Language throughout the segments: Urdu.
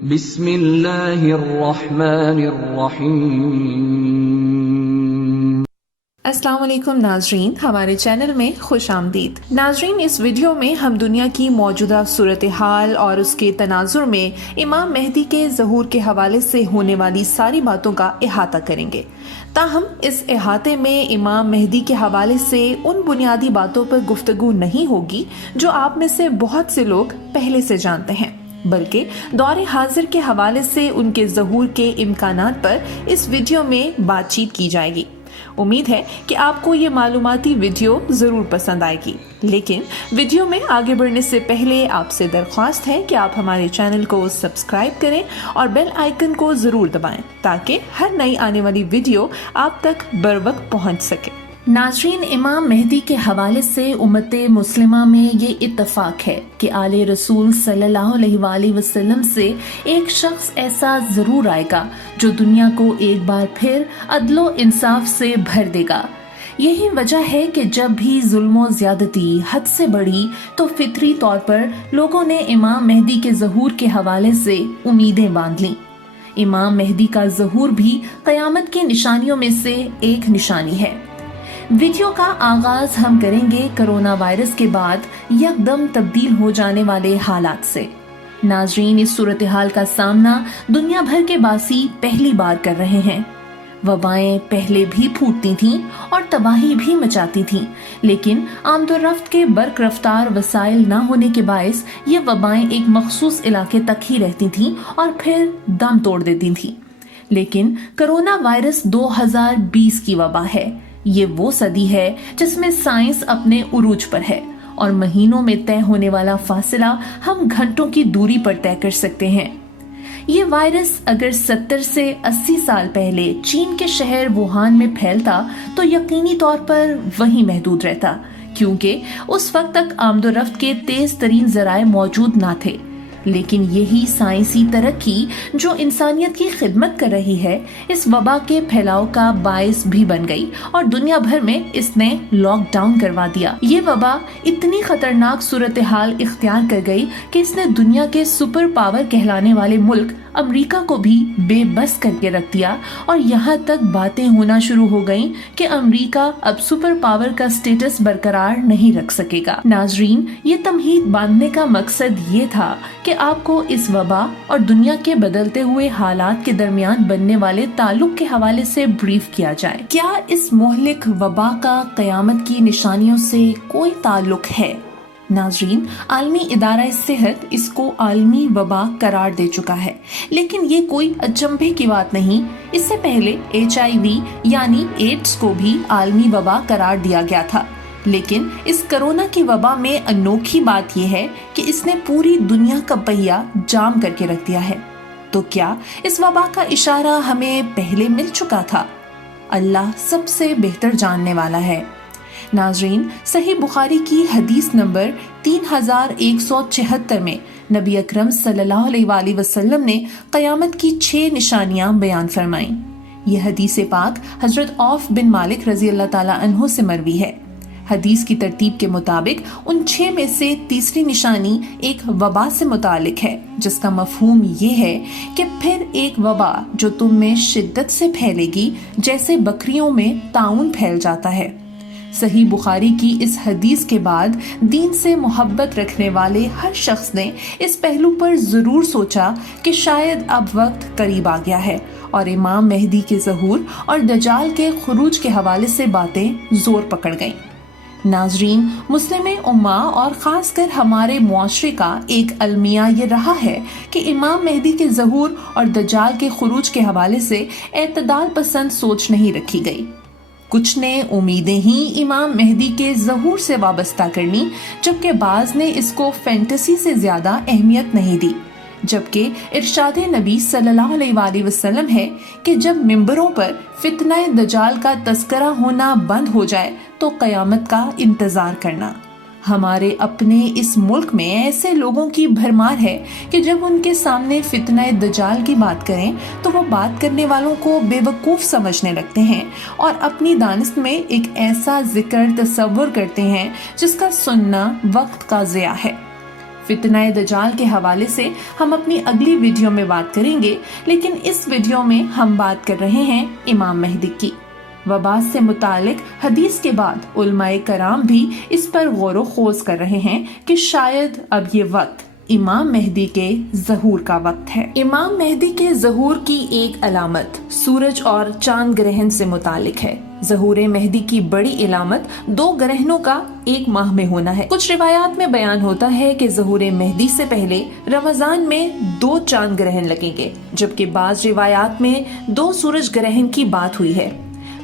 بسم اللہ الرحمن الرحیم۔ السلام علیکم ناظرین، ہمارے چینل میں خوش آمدید۔ ناظرین، اس ویڈیو میں ہم دنیا کی موجودہ صورتحال اور اس کے تناظر میں امام مہدی کے ظہور کے حوالے سے ہونے والی ساری باتوں کا احاطہ کریں گے۔ تاہم اس احاطے میں امام مہدی کے حوالے سے ان بنیادی باتوں پر گفتگو نہیں ہوگی جو آپ میں سے بہت سے لوگ پہلے سے جانتے ہیں، بلکہ دور حاضر کے حوالے سے ان کے ظہور کے امکانات پر اس ویڈیو میں بات چیت کی جائے گی۔ امید ہے کہ آپ کو یہ معلوماتی ویڈیو ضرور پسند آئے گی، لیکن ویڈیو میں آگے بڑھنے سے پہلے آپ سے درخواست ہے کہ آپ ہمارے چینل کو سبسکرائب کریں اور بیل آئیکن کو ضرور دبائیں تاکہ ہر نئی آنے والی ویڈیو آپ تک بروقت پہنچ سکے۔ ناظرین، امام مہدی کے حوالے سے امت مسلمہ میں یہ اتفاق ہے کہ آل رسول صلی اللہ علیہ وآلہ وسلم سے ایک شخص ایسا ضرور آئے گا جو دنیا کو ایک بار پھر عدل و انصاف سے بھر دے گا۔ یہی وجہ ہے کہ جب بھی ظلم و زیادتی حد سے بڑھی تو فطری طور پر لوگوں نے امام مہدی کے ظہور کے حوالے سے امیدیں باندھ لیں۔ امام مہدی کا ظہور بھی قیامت کی نشانیوں میں سے ایک نشانی ہے۔ ویڈیو کا آغاز ہم کریں گے کرونا وائرس کے بعد یکدم تبدیل ہو جانے والے حالات سے۔ ناظرین، اس صورتحال کا سامنا دنیا بھر کے باسی پہلی بار کر رہے ہیں۔ وبائیں پہلے بھی پھوٹتی تھیں اور تباہی بھی مچاتی تھیں، لیکن آمد و رفت کے برق رفتار وسائل نہ ہونے کے باعث یہ وبائیں ایک مخصوص علاقے تک ہی رہتی تھیں اور پھر دم توڑ دیتی تھیں۔ لیکن کرونا وائرس 2020 کی وبا ہے۔ یہ وہ صدی ہے جس میں سائنس اپنے عروج پر ہے اور مہینوں میں طے ہونے والا فاصلہ ہم گھنٹوں کی دوری پر طے کر سکتے ہیں۔ یہ وائرس اگر 70 سے 80 سال پہلے چین کے شہر ووہان میں پھیلتا تو یقینی طور پر وہیں محدود رہتا، کیونکہ اس وقت تک آمد و رفت کے تیز ترین ذرائع موجود نہ تھے۔ لیکن یہی سائنسی ترقی جو انسانیت کی خدمت کر رہی ہے اس وبا کے پھیلاؤ کا باعث بھی بن گئی اور دنیا بھر میں اس نے لاک ڈاؤن کروا دیا۔ یہ وبا اتنی خطرناک صورتحال اختیار کر گئی کہ اس نے دنیا کے سپر پاور کہلانے والے ملک امریکہ کو بھی بے بس کر کے رکھ دیا، اور یہاں تک باتیں ہونا شروع ہو گئیں کہ امریکہ اب سپر پاور کا سٹیٹس برقرار نہیں رکھ سکے گا۔ ناظرین، یہ تمہید باندھنے کا مقصد یہ تھا کہ آپ کو اس وبا اور دنیا کے بدلتے ہوئے حالات کے درمیان بننے والے تعلق کے حوالے سے بریف کیا جائے۔ کیا اس مہلک وبا کا قیامت کی نشانیوں سے کوئی تعلق ہے؟ ناظرین، عالمی ادارہ صحت اس کو عالمی وبا قرار دے چکا ہے، لیکن یہ کوئی اچنبھے کی بات نہیں۔ اس سے پہلے HIV یعنی ایڈز کو بھی عالمی وبا قرار دیا گیا تھا، لیکن اس کرونا کی وبا میں انوکھی بات یہ ہے کہ اس نے پوری دنیا کا پہیہ جام کر کے رکھ دیا ہے۔ تو کیا اس وبا کا اشارہ ہمیں پہلے مل چکا تھا؟ اللہ سب سے بہتر جاننے والا ہے۔ ناظرین، صحیح بخاری کی حدیث نمبر 3176 میں نبی اکرم صلی اللہ علیہ وآلہ وسلم نے قیامت کی 6 نشانیاں بیان فرمائیں۔ یہ حدیث پاک حضرت عوف بن مالک رضی اللہ تعالیٰ عنہ سے مروی ہے۔ حدیث کی ترتیب کے مطابق ان 6 میں سے تیسری نشانی ایک وبا سے متعلق ہے، جس کا مفہوم یہ ہے کہ پھر ایک وبا جو تم میں شدت سے پھیلے گی، جیسے بکریوں میں طاعون پھیل جاتا ہے۔ صحیح بخاری کی اس حدیث کے بعد دین سے محبت رکھنے والے ہر شخص نے اس پہلو پر ضرور سوچا کہ شاید اب وقت قریب آ گیا ہے اور امام مہدی کے ظہور اور دجال کے خروج کے حوالے سے باتیں زور پکڑ گئیں۔ ناظرین، مسلم امہ اور خاص کر ہمارے معاشرے کا ایک المیہ یہ رہا ہے کہ امام مہدی کے ظہور اور دجال کے خروج کے حوالے سے اعتدال پسند سوچ نہیں رکھی گئی۔ کچھ نے امیدیں ہی امام مہدی کے ظہور سے وابستہ کرنی، جبکہ بعض نے اس کو فینٹیسی سے زیادہ اہمیت نہیں دی، جبکہ ارشاد نبی صلی اللہ علیہ وآلہ وسلم ہے کہ جب ممبروں پر فتنہ دجال کا تذکرہ ہونا بند ہو جائے تو قیامت کا انتظار کرنا۔ ہمارے اپنے اس ملک میں ایسے لوگوں کی بھرمار ہے کہ جب ان کے سامنے فتنہ دجال کی بات کریں تو وہ بات کرنے والوں کو بے وقوف سمجھنے لگتے ہیں اور اپنی دانست میں ایک ایسا ذکر تصور کرتے ہیں جس کا سننا وقت کا ضیاع ہے۔ فتنہ دجال کے حوالے سے ہم اپنی اگلی ویڈیو میں بات کریں گے، لیکن اس ویڈیو میں ہم بات کر رہے ہیں امام مہدی کی۔ وبا سے متعلق حدیث کے بعد علماء کرام بھی اس پر غور و خوض کر رہے ہیں کہ شاید اب یہ وقت امام مہدی کے ظہور کا وقت ہے۔ امام مہدی کے ظہور کی ایک علامت سورج اور چاند گرہن سے متعلق ہے۔ ظہور مہدی کی بڑی علامت 2 گرہنوں کا ایک ماہ میں ہونا ہے۔ کچھ روایات میں بیان ہوتا ہے کہ ظہور مہدی سے پہلے رمضان میں 2 چاند گرہن لگیں گے، جبکہ بعض روایات میں 2 سورج گرہن کی بات ہوئی ہے۔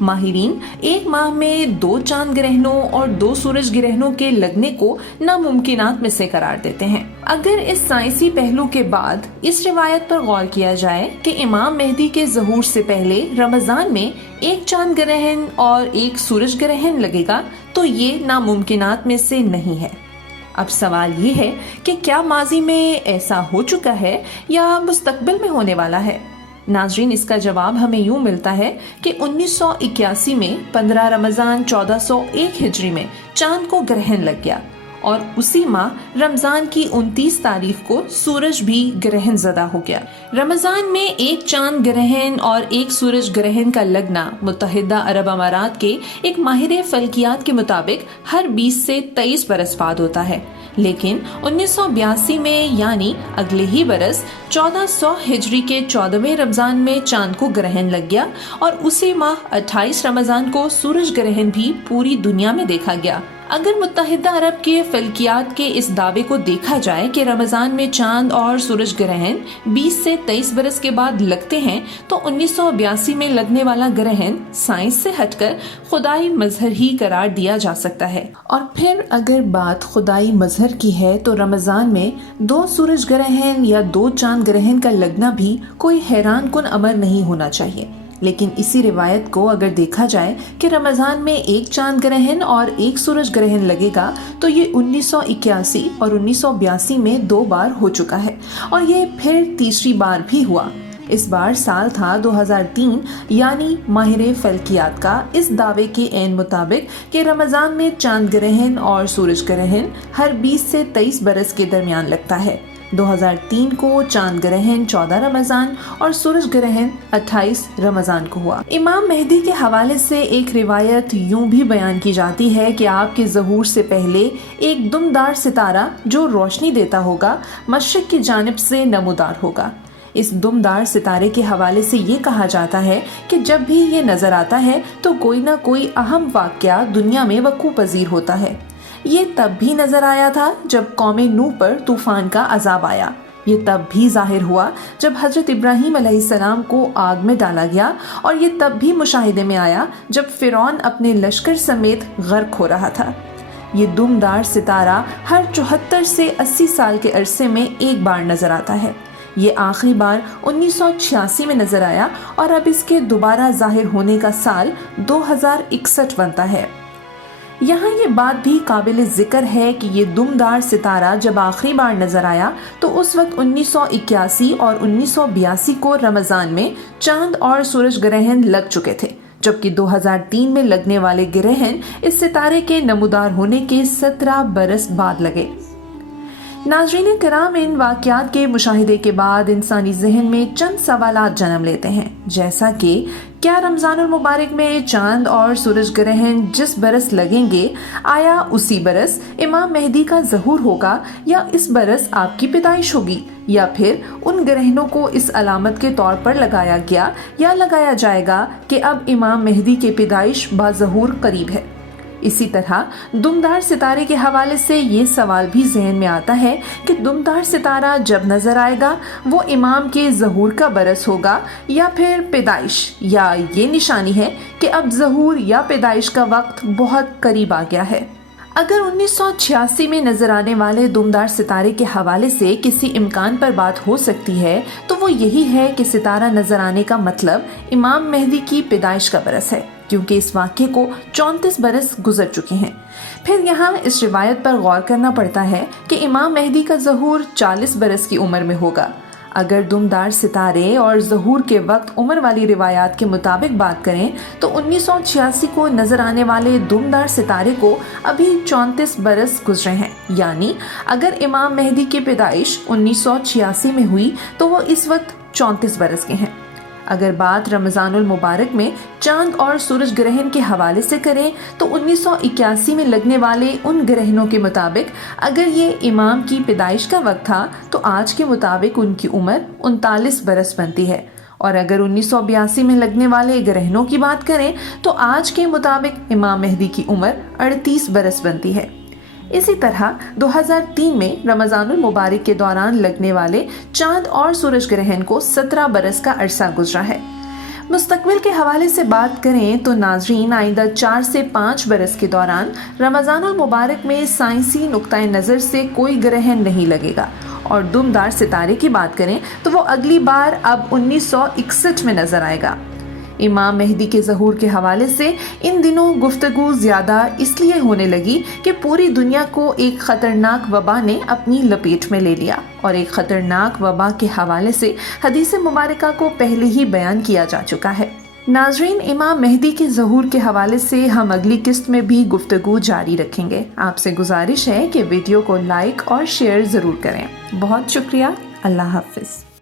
ماہرین ایک ماہ میں 2 چاند گرہنوں اور 2 سورج گرہنوں کے لگنے کو ناممکنات میں سے قرار دیتے ہیں۔ اگر اس سائنسی پہلو کے بعد اس روایت پر غور کیا جائے کہ امام مہدی کے ظہور سے پہلے رمضان میں 1 چاند گرہن اور 1 سورج گرہن لگے گا تو یہ ناممکنات میں سے نہیں ہے۔ اب سوال یہ ہے کہ کیا ماضی میں ایسا ہو چکا ہے یا مستقبل میں ہونے والا ہے؟ ناظرین، اس کا جواب ہمیں یوں ملتا ہے کہ 1981 میں 15 رمضان 1401 ہجری میں چاند کو گرہن لگ گیا اور اسی ماہ رمضان کی 29 تاریخ کو سورج بھی گرہن زدہ ہو گیا۔ رمضان میں 1 چاند گرہن اور 1 سورج گرہن کا لگنا متحدہ عرب امارات کے ایک ماہر فلکیات کے مطابق ہر 20 سے 23 برس بعد ہوتا ہے، لیکن 1982 میں یعنی اگلے ہی برس 1400 ہجری کے 14ویں رمضان میں چاند کو گرہن لگ گیا اور اسی ماہ 28 رمضان کو سورج گرہن بھی پوری دنیا میں دیکھا گیا۔ اگر متحدہ عرب کے فلکیات کے اس دعوے کو دیکھا جائے کہ رمضان میں چاند اور سورج گرہن 20 سے 23 برس کے بعد لگتے ہیں تو 1982 میں لگنے والا گرہن سائنس سے ہٹ کر خدائی مظہر ہی قرار دیا جا سکتا ہے۔ اور پھر اگر بات خدائی مظہر کی ہے تو رمضان میں 2 سورج گرہن یا 2 چاند گرہن کا لگنا بھی کوئی حیران کن امر نہیں ہونا چاہیے، لیکن اسی روایت کو اگر دیکھا جائے کہ رمضان میں 1 چاند گرہن اور 1 سورج گرہن لگے گا تو یہ 1981 اور 1982 میں 2 بار ہو چکا ہے اور یہ پھر تیسری بار بھی ہوا۔ اس بار سال تھا 2003، یعنی ماہر فلکیات کا اس دعوے کے عین مطابق کہ رمضان میں چاند گرہن اور سورج گرہن ہر 20 سے 23 برس کے درمیان لگتا ہے۔ 2003 کو چاند گرہن 14 رمضان اور سورج گرہن 28 رمضان کو ہوا۔ امام مہدی کے حوالے سے ایک روایت یوں بھی بیان کی جاتی ہے کہ آپ کے ظہور سے پہلے ایک دمدار ستارہ جو روشنی دیتا ہوگا مشرق کی جانب سے نمودار ہوگا۔ اس دمدار ستارے کے حوالے سے یہ کہا جاتا ہے کہ جب بھی یہ نظر آتا ہے تو کوئی نہ کوئی اہم واقعہ دنیا میں وقوع پذیر ہوتا ہے۔ یہ تب بھی نظر آیا تھا جب قوم نوح پر طوفان کا عذاب آیا۔ یہ تب بھی ظاہر ہوا جب حضرت ابراہیم علیہ السلام کو آگ میں ڈالا گیا، اور یہ تب بھی مشاہدے میں آیا جب فرعون اپنے لشکر سمیت غرق ہو رہا تھا۔ یہ دمدار ستارہ ہر 74 سے 80 سال کے عرصے میں ایک بار نظر آتا ہے۔ یہ آخری بار 1986 میں نظر آیا اور اب اس کے دوبارہ ظاہر ہونے کا سال 2061 بنتا ہے۔ یہاں یہ بات بھی قابل ذکر ہے کہ یہ دمدار ستارہ جب آخری بار نظر آیا تو اس وقت 1981 اور 1982 کو رمضان میں چاند اور سورج گرہن لگ چکے تھے، جبکہ 2003 میں لگنے والے گرہن اس ستارے کے نمودار ہونے کے 17 برس بعد لگے۔ ناظرین کرام، ان واقعات کے مشاہدے کے بعد انسانی ذہن میں چند سوالات جنم لیتے ہیں، جیسا کہ کیا رمضان المبارک میں چاند اور سورج گرہن جس برس لگیں گے آیا اسی برس امام مہدی کا ظہور ہوگا یا اس برس آپ کی پیدائش ہوگی، یا پھر ان گرہنوں کو اس علامت کے طور پر لگایا گیا یا لگایا جائے گا کہ اب امام مہدی کی پیدائش باظہور قریب ہے۔ اسی طرح دمدار ستارے کے حوالے سے یہ سوال بھی ذہن میں آتا ہے کہ دمدار ستارہ جب نظر آئے گا وہ امام کے ظہور کا برس ہوگا یا پھر پیدائش، یا یہ نشانی ہے کہ اب ظہور یا پیدائش کا وقت بہت قریب آ گیا ہے۔ اگر 1986 میں نظر آنے والے دمدار ستارے کے حوالے سے کسی امکان پر بات ہو سکتی ہے تو وہ یہی ہے کہ ستارہ نظر آنے کا مطلب امام مہدی کی پیدائش کا برس ہے، کیونکہ اس واقعے کو 34 برس گزر چکے ہیں۔ پھر یہاں اس روایت پر غور کرنا پڑتا ہے کہ امام مہدی کا ظہور 40 برس کی عمر میں ہوگا۔ اگر دمدار ستارے اور ظہور کے وقت عمر والی روایات کے مطابق بات کریں تو 1986 کو نظر آنے والے دمدار ستارے کو ابھی 34 برس گزرے ہیں، یعنی اگر امام مہدی کی پیدائش 1986 میں ہوئی تو وہ اس وقت 34 برس کے ہیں۔ اگر بات رمضان المبارک میں چاند اور سورج گرہن کے حوالے سے کریں تو 1981 میں لگنے والے ان گرہنوں کے مطابق اگر یہ امام کی پیدائش کا وقت تھا تو آج کے مطابق ان کی عمر 39 برس بنتی ہے، اور اگر 1982 میں لگنے والے گرہنوں کی بات کریں تو آج کے مطابق امام مہدی کی عمر 38 برس بنتی ہے۔ اسی طرح 2003 میں رمضان المبارک کے دوران لگنے والے چاند اور سورج گرہن کو 17 برس کا عرصہ گزرا ہے۔ مستقبل کے حوالے سے بات کریں تو ناظرین آئندہ 4 سے 5 برس کے دوران رمضان المبارک میں سائنسی نقطۂ نظر سے کوئی گرہن نہیں لگے گا، اور دمدار ستارے کی بات کریں تو وہ اگلی بار اب 1961 میں نظر آئے گا۔ امام مہدی کے ظہور کے حوالے سے ان دنوں گفتگو زیادہ اس لیے ہونے لگی کہ پوری دنیا کو ایک خطرناک وبا نے اپنی لپیٹ میں لے لیا، اور ایک خطرناک وبا کے حوالے سے حدیث مبارکہ کو پہلے ہی بیان کیا جا چکا ہے۔ ناظرین، امام مہدی کے ظہور کے حوالے سے ہم اگلی قسط میں بھی گفتگو جاری رکھیں گے۔ آپ سے گزارش ہے کہ ویڈیو کو لائک اور شیئر ضرور کریں۔ بہت شکریہ۔ اللہ حافظ۔